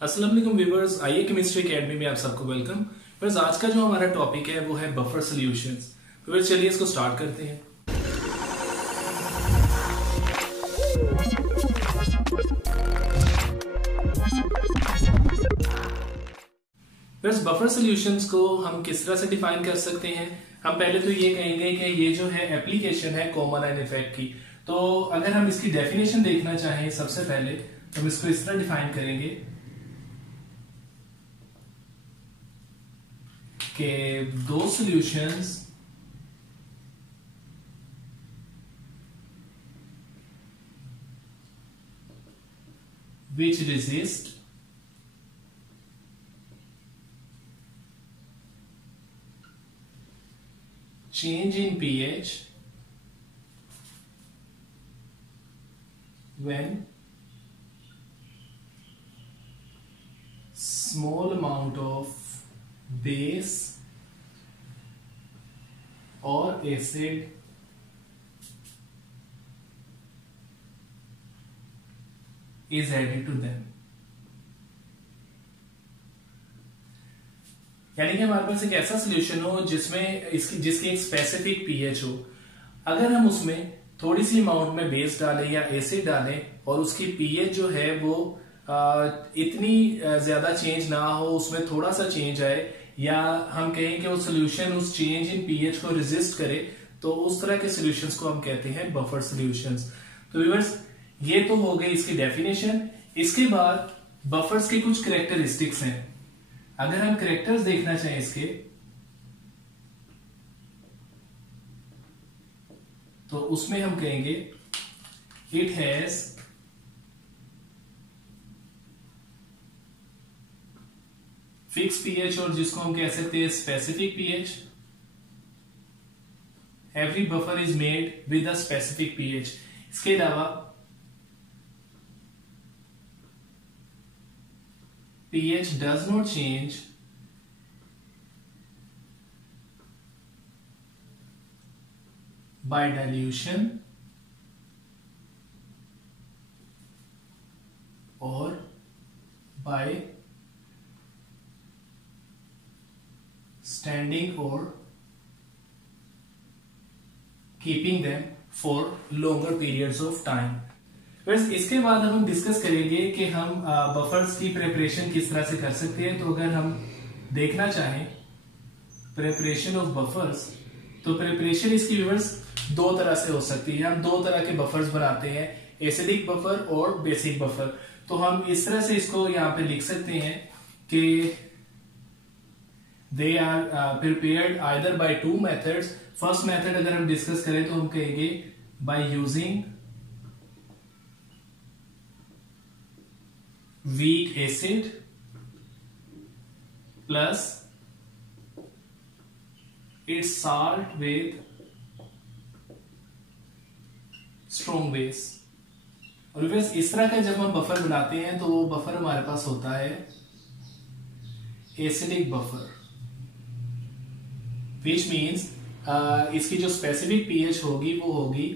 अस्सलाम वालेकुम व्यूअर्स, आइए केमिस्ट्री एकेडमी में आप सबको वेलकम। व्यूअर्स, आज का जो हमारा टॉपिक है वो है बफर सॉल्यूशंस। व्यूअर्स, चलिए इसको स्टार्ट करते हैं। व्यूअर्स, बफर सॉल्यूशंस को हम किस तरह से डिफाइन कर सकते हैं। हम पहले तो ये कहेंगे कि ये जो है एप्लीकेशन है कॉमन आयन इफेक्ट की। तो अगर हम इसकी डेफिनेशन देखना चाहें सबसे पहले तो हम इसको इस तरह डिफाइन करेंगे कि दो solutions which resist change in pH when small amount of base or acid is added to them। यानी कि हमारे पास एक ऐसा सोल्यूशन हो जिसमें जिसकी एक स्पेसिफिक पीएच हो। अगर हम उसमें थोड़ी सी अमाउंट में बेस डालें या एसिड डालें और उसकी पीएच जो है वो इतनी ज्यादा चेंज ना हो, उसमें थोड़ा सा चेंज आए, या हम कहें कि वो सोल्यूशन उस चेंज इन पीएच को रेजिस्ट करे, तो उस तरह के सोल्यूशंस को हम कहते हैं बफर सोल्यूशंस। तो व्यूअर्स, ये तो हो गई इसकी डेफिनेशन। इसके बाद बफर्स के कुछ कैरेक्टरिस्टिक्स हैं। अगर हम कैरेक्टर्स देखना चाहें इसके, तो उसमें हम कहेंगे इट हैज फिक्स पीएच, और जिसको हम कह सकते हैं specific pH. Every buffer is made with a specific pH. इसके अलावा pH does not change by dilution or by standing or keeping them for longer periods of time। बस इसके बाद हम डिस्कस करेंगे कि हम बफर्स की प्रिपरेशन किस तरह से कर सकते हैं। तो अगर हम देखना चाहें प्रिपरेशन ऑफ बफर्स, तो प्रिपरेशन इसकी व्यूअर्स दो तरह से हो सकती है। हम दो तरह के बफर्स बनाते हैं, एसिडिक बफर और बेसिक बफर। तो हम इस तरह से इसको यहां पे लिख सकते हैं कि they are prepared either by two methods. First method अगर हम डिस्कस करें तो हम कहेंगे by using weak acid plus its salt with strong base। और बस इस तरह का जब हम बफर बनाते हैं तो वो बफर हमारे पास होता है एसिडिक बफर, विच मीन्स इसकी जो स्पेसिफिक पीएच होगी वो होगी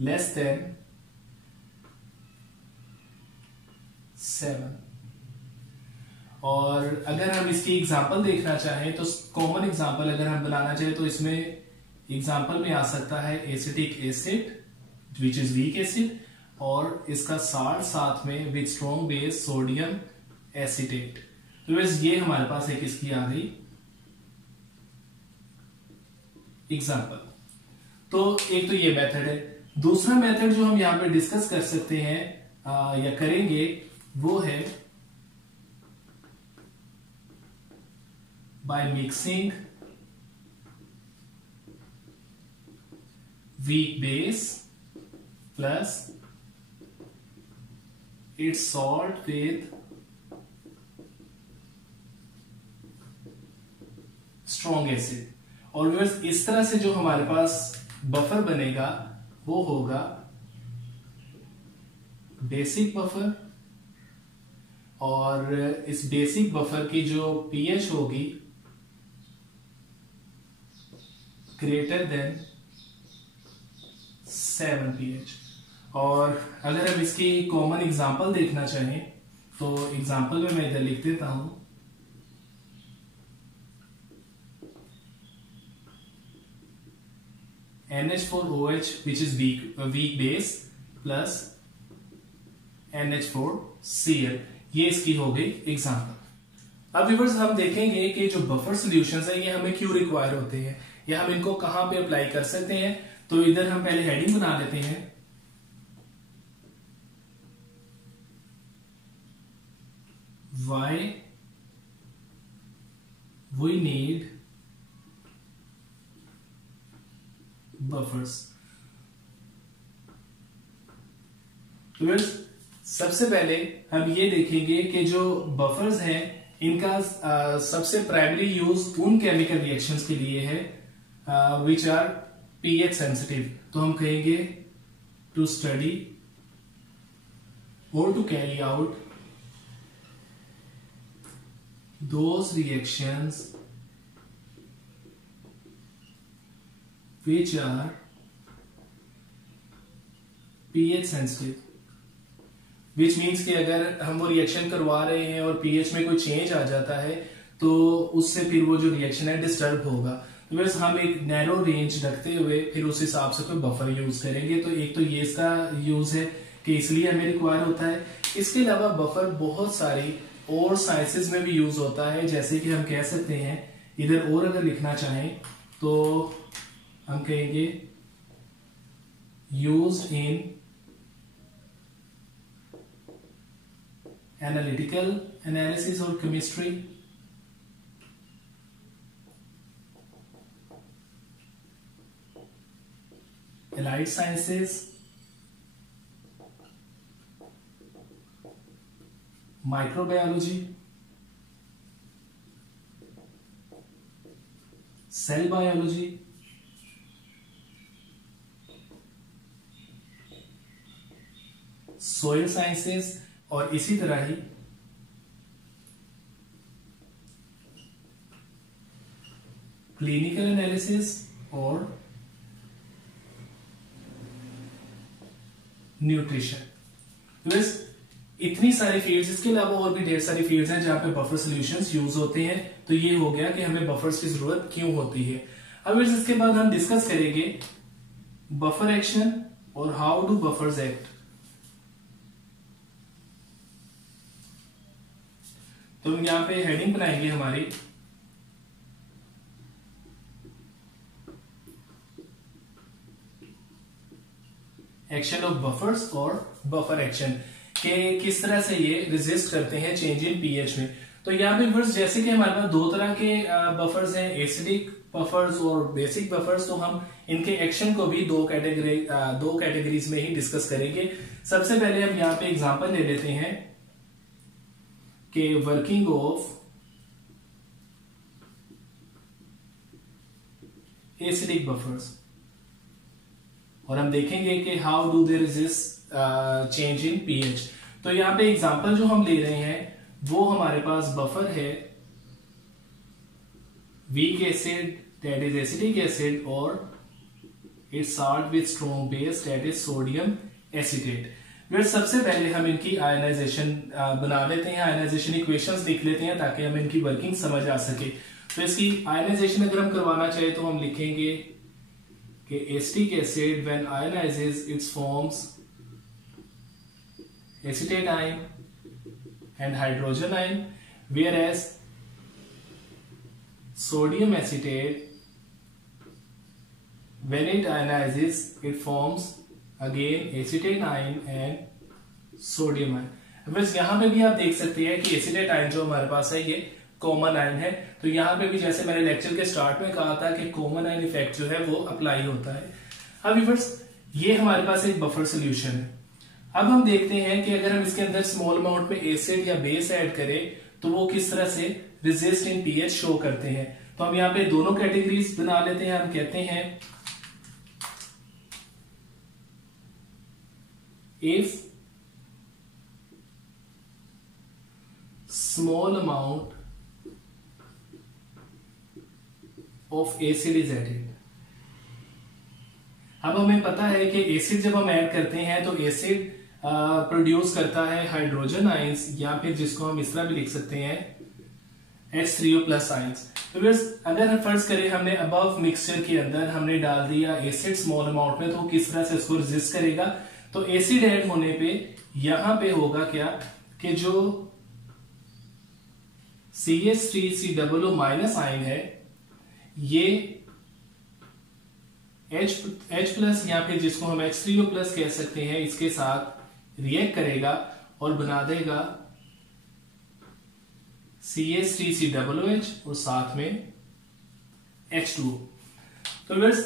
लेस देन 7। और अगर हम इसकी एग्जांपल देखना चाहें तो कॉमन एग्जांपल अगर हम बनाना चाहें तो इसमें एग्जांपल में आ सकता है acetic acid which is weak acid, और इसका साल्ट साथ में with strong base sodium acetate. तो बस ये हमारे पास एक इसकी आ गई एग्जांपल। तो एक तो ये मेथड है। दूसरा मेथड जो हम यहां पे डिस्कस कर सकते हैं या करेंगे वो है by mixing weak base plus it's salt with strong acid. और व्यूअर्स, इस तरह से जो हमारे पास बफर बनेगा वो होगा बेसिक बफर, और इस बेसिक बफर की जो पीएच होगी ग्रेटर देन 7 pH। और अगर हम इसकी कॉमन एग्जांपल देखना चाहें, तो एग्जाम्पल में मैं इधर लिख देता हूं NH4OH which is weak base plus NH4Cl, ये इसकी हो गई एग्जाम्पल। अब व्यूअर्स हम देखेंगे कि जो बफर सॉल्यूशंस है ये हमें क्यों रिक्वायर होते हैं या हम इनको कहां पे अप्लाई कर सकते हैं। तो इधर हम पहले हेडिंग बना लेते हैं, व्हाई वी नीड बफर्स। तो सबसे पहले हम ये देखेंगे कि जो बफर्स हैं इनका सबसे प्राइमरी यूज उन केमिकल रिएक्शंस के लिए है विच आर पीएच सेंसिटिव। तो हम कहेंगे टू स्टडी और to carry out those reactions which are pH sensitive, which means कि अगर हम वो रिएक्शन करवा रहे हैं और पीएच में कोई चेंज आ जाता है तो उससे फिर वो जो रिएक्शन है डिस्टर्ब होगा। तो बस हम एक नैरो रेंज रखते हुए फिर उस हिसाब से कोई बफर यूज करेंगे। तो एक तो ये इसका यूज है कि इसलिए हमें रिक्वायर होता है। इसके अलावा बफर बहुत सारी और साइंसेस में भी यूज होता है, जैसे कि हम कह सकते हैं इधर और अगर लिखना चाहें तो हम कहेंगे यूज्ड इन एनालिटिकल एनालिसिस और chemistry, allied sciences, microbiology, cell biology, soil sciences और इसी तरह ही क्लिनिकल एनालिसिस और न्यूट्रिशन। तो बस इतनी सारी फील्ड्स, इसके अलावा और भी ढेर सारी फील्ड्स हैं जहां पे बफर सॉल्यूशंस यूज होते हैं। तो ये हो गया कि हमें बफर्स की जरूरत क्यों होती है। अब इसके बाद हम डिस्कस करेंगे बफर एक्शन और हाउ डू बफर्स एक्ट। तो हम यहां पे हेडिंग बनाएंगे हमारी एक्शन ऑफ बफर्स और बफर एक्शन के किस तरह से ये रेजिस्ट करते हैं चेंज इन पीएच में। तो यहाँ पे बफर्स जैसे कि हमारे पास दो तरह के बफर्स हैं, एसिडिक बफर्स और बेसिक बफर्स। तो हम इनके एक्शन को भी दो कैटेगरीज में ही डिस्कस करेंगे। सबसे पहले हम यहाँ पे एग्जांपल ले लेते हैं कि वर्किंग ऑफ एसिडिक बफर्स, और हम देखेंगे कि how do they resist change in pH. तो यहां पे एग्जांपल जो हम ले रहे हैं वो हमारे पास बफर है weak acid that is acidic acid और it's salt with strong base that is sodium acetate. फिर सबसे पहले हम इनकी आयनाइजेशन बना लेते हैं, आयनाइजेशन इक्वेशंस लिख लेते हैं ताकि हमें इनकी वर्किंग समझ आ सके। तो इसकी आयनाइजेशन अगर हम करवाना चाहे तो हम लिखेंगे कि acetic acid when ionizes it's forms acetate ion and hydrogen ion, whereas sodium acetate when it ionizes it forms again acetate ion and sodium ion। बस यहां पे भी आप देख सकते हैं कि एसिटेट आयन जो हमारे पास है ये कॉमन आयन है। तो यहां पे भी जैसे मैंने लेक्चर के स्टार्ट में कहा था कि कॉमन आयन इफेक्ट जो है वो अप्लाई होता है। अब व्यूअर्स ये हमारे पास एक बफर सोल्यूशन है। अब हम देखते हैं कि अगर हम इसके अंदर स्मॉल अमाउंट में एसिड या बेस ऐड करें तो वो किस तरह से रेजिस्ट इन पीएच शो करते हैं। तो हम यहाँ पे दोनों कैटेगरीज बना लेते हैं। हम कहते हैं if small amount of acid is added. अब हमें पता है कि एसिड जब हम ऐड करते हैं तो एसिड प्रोड्यूस करता है हाइड्रोजन आयंस, या फिर जिसको हम इस तरह भी लिख सकते हैं H3O प्लस आयंस। तो अगर हम फर्ज करें हमने अबव मिक्सचर के अंदर हमने डाल दिया एसिड स्मॉल अमाउंट में, तो किस तरह से इसको रेजिस्ट करेगा। तो एसिड ऐड होने पे यहां पे होगा क्या कि जो CH3COO माइनस आयन है ये H प्लस या फिर जिसको हम H3O प्लस कह सकते हैं इसके साथ रिएक्ट करेगा और बना देगा CH3COOH और साथ में H2O। तो बस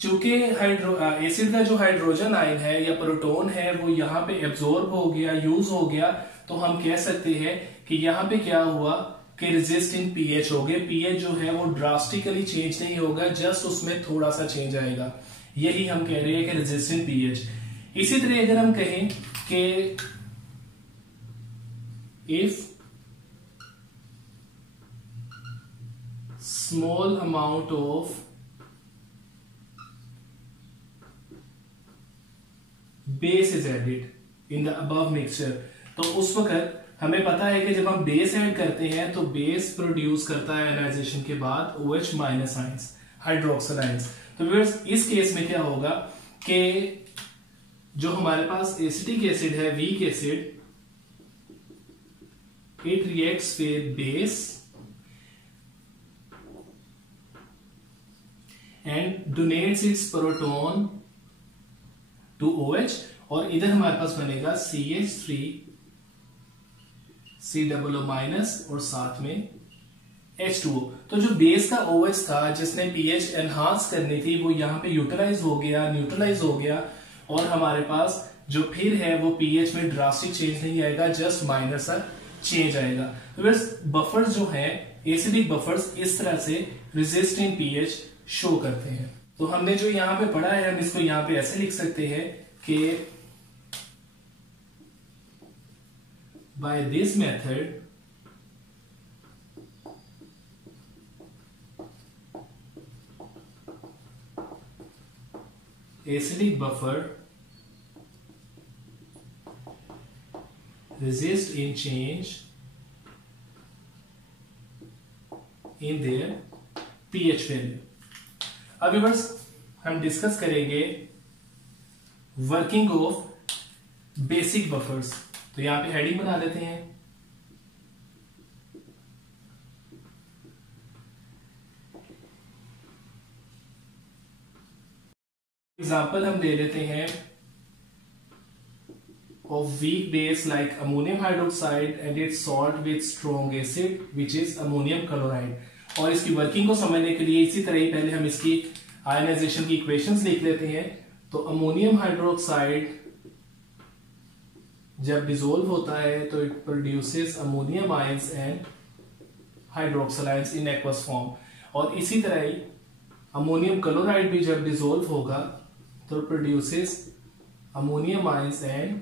चूंकि एसिड का जो हाइड्रोजन आयन है या प्रोटॉन है वो यहां पे एब्जॉर्ब हो गया, यूज हो गया, तो हम कह सकते हैं कि यहां पे क्या हुआ कि रेजिस्टिंग पीएच हो गए। पीएच जो है वो ड्रास्टिकली चेंज नहीं होगा, जस्ट उसमें थोड़ा सा चेंज आएगा, यही हम कह रहे हैं कि रेजिस्टिंग पीएच। इसी तरह अगर हम कहें कि if small amount of base is added in the above mixture, तो उस वक्त हमें पता है कि जब हम बेस ऐड करते हैं तो बेस प्रोड्यूस करता है आयनाइजेशन के बाद OH minus ions, hydroxyl ions. तो इस केस में क्या होगा कि जो हमारे पास एसिटिक एसिड है, weak acid, it reacts with base and donates its proton to OH, और इधर हमारे पास बनेगा CH3COO माइनस और साथ में H2O। तो जो बेस का OH था जिसने pH एनहांस करनी थी वो यहां पे यूटिलाइज हो गया, न्यूट्रलाइज हो गया, और हमारे पास जो फिर है वो pH में ड्रास्टिक चेंज नहीं आएगा, जस्ट माइनर सा चेंज आएगा। तो बस बफर्स जो हैं, एसिडिक बफर्स, इस तरह से रेजिस्टिंग pH शो करते हैं। तो हमने जो यहां पे पढ़ा है हम इसको यहां पे ऐसे लिख सकते हैं कि by this method acidic buffer resist in change in their pH value। अभी बस हम डिस्कस करेंगे वर्किंग ऑफ बेसिक बफर्स। तो यहां पे हेडिंग बना लेते हैं, एग्जाम्पल हम ले लेते हैं of weak base like ammonium hydroxide and its salt with strong acid which is ammonium chloride। और इसकी वर्किंग को समझने के लिए इसी तरह ही पहले हम इसकी आयनाइजेशन की इक्वेशंस लिख लेते हैं। तो अमोनियम हाइड्रोक्साइड जब डिसोल्व होता है तो it produces ammonium ions and hydroxyl ions in aqueous form, और इसी तरह ही अमोनियम क्लोराइड भी जब डिसोल्व होगा तो produces ammonium ions and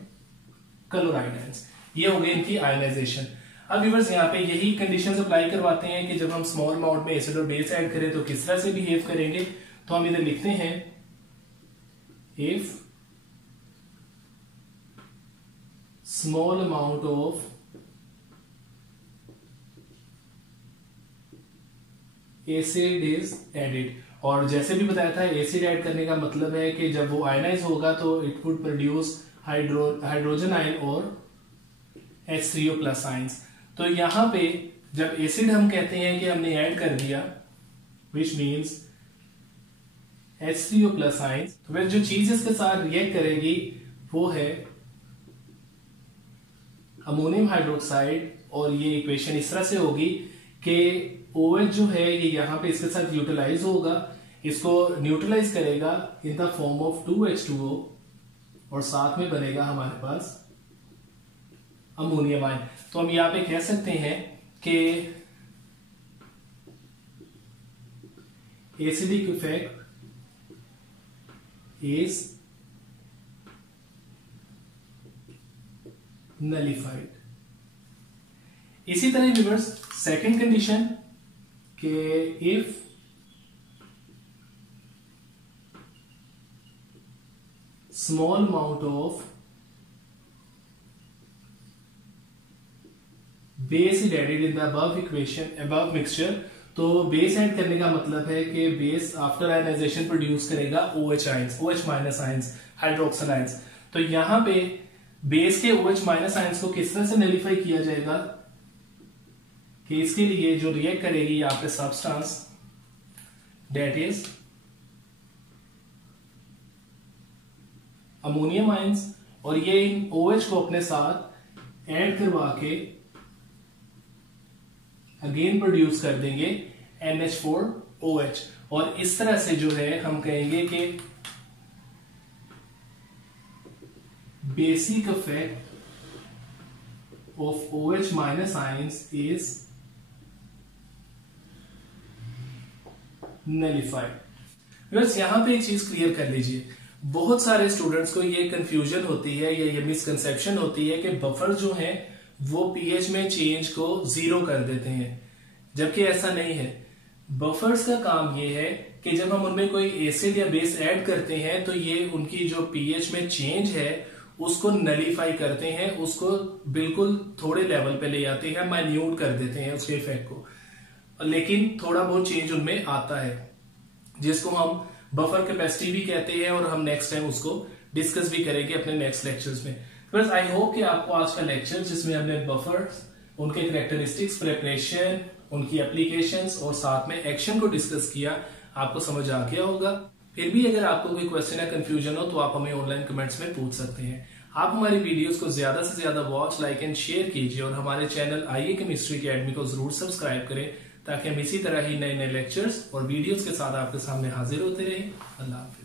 chloride ions. ये हो गई इनकी आयनाइजेशन। अब व्यूअर्स यहाँ पे यही कंडीशंस अप्लाई करवाते हैं कि जब हम स्मॉल अमाउंट में एसिड और बेस ऐड करें तो किस तरह से बिहेव करेंगे। तो हम इधर लिखते हैं if small amount of acid is added, और जैसे भी बताया था एसिड ऐड करने का मतलब है कि जब वो आयनाइज होगा तो it would produce hydrogen ion और H3O प्लस आयंस। तो यहां पे जब एसिड हम कहते हैं कि हमने ऐड कर दिया which means H3O plus ions, तो फिर जो चीज इसके साथ रिएक्ट करेगी वो है अमोनियम हाइड्रोक्साइड, और ये इक्वेशन इस तरह से होगी कि OH जो है ये यहां पे इसके साथ यूटिलाइज होगा, इसको न्यूट्रलाइज करेगा in the form of 2H2O, और साथ में बनेगा हमारे पास अमोनियम आयन। तो हम यहां पे कह सकते हैं कि एसिडिक इफेक्ट इज नलिफाइड। इसी तरह व्यूअर्स सेकंड कंडीशन कि if small amount of base is added in the above equation above mixture. तो बेस ऐड करने का मतलब है कि बेस आफ्टर आयनाइजेशन प्रोड्यूस करेगा OH ions, OH minus ions, hydroxyl ions. तो यहां पे बेस के OH माइनस आयंस को किस तरह से नलिफाई किया जाएगा कि इसके लिए जो रिएक्ट करेगी यहां पे substance that is ammonium ions, और ये इन OH को अपने साथ ऐड करवा के अगेन प्रोड्यूस कर देंगे NH4OH। और इस तरह से जो है हम कहेंगे कि basic effect of OH minus ions is nullified. बस यहां पे एक चीज क्लियर कर लीजिए, बहुत सारे स्टूडेंट्स को ये कंफ्यूजन होती है या ये मिसकंसेप्शन होती है कि बफर जो है वो पीएच में चेंज को 0 कर देते हैं, जबकि ऐसा नहीं है। बफर्स का काम ये है कि जब हम उनमें कोई एसिड या बेस ऐड करते हैं तो ये उनकी जो पीएच में चेंज है उसको नलीफाई करते हैं, उसको बिल्कुल थोड़े लेवल पे ले आते हैं, माइन्यूट कर देते हैं उसके इफेक्ट को, लेकिन थोड़ा बहुत चेंज उनमें आता है जिसको हम बफर कैपेसिटी भी कहते हैं, और हम नेक्स्ट टाइम उसको डिस्कस भी करेंगे अपने नेक्स्ट लेक्चर्स में। बस आई होप कि आपको आज का लेक्चर जिसमें हमने बफर्स, उनके कैरेक्टरिस्टिक्स, प्रिपरेशन, उनकी एप्लीकेशंस और साथ में एक्शन को डिस्कस किया, आपको समझ आ गया होगा। फिर भी अगर आपको कोई क्वेश्चन या कंफ्यूजन हो तो आप हमें ऑनलाइन कमेंट्स में पूछ सकते हैं। आप हमारी वीडियोस को ज्यादा से ज्यादा वॉच, लाइक एंड शेयर कीजिए, और हमारे चैनल आईए केमिस्ट्री अकेडमी को जरूर सब्सक्राइब करें ताकि हम इसी तरह ही नए नए लेक्चर्स और वीडियोस के साथ आपके सामने हाजिर होते रहें। अल्लाह हाफिज।